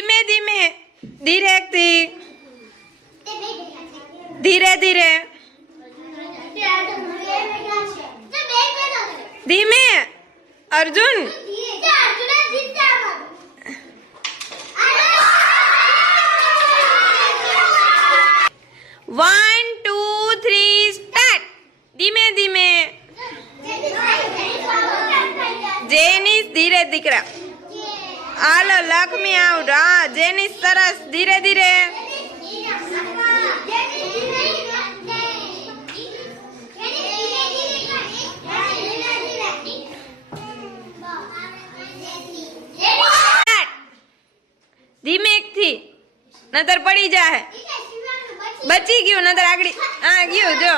ધીમે ધીમે ધીરેકથી ધીરે ધીરે ધીમે અર્જુન 1 2 3 સ્ટાર્ટ ધીમે ધીમે જેનિસ ધીરે દીકરા હાલો લક્ષ્મી આઉટ હા જેનિસ સરસ ધીરે ધીરે ધીમેકથી નતર પડી જાય બચી ગયું નતર આગળ હા ગયું જો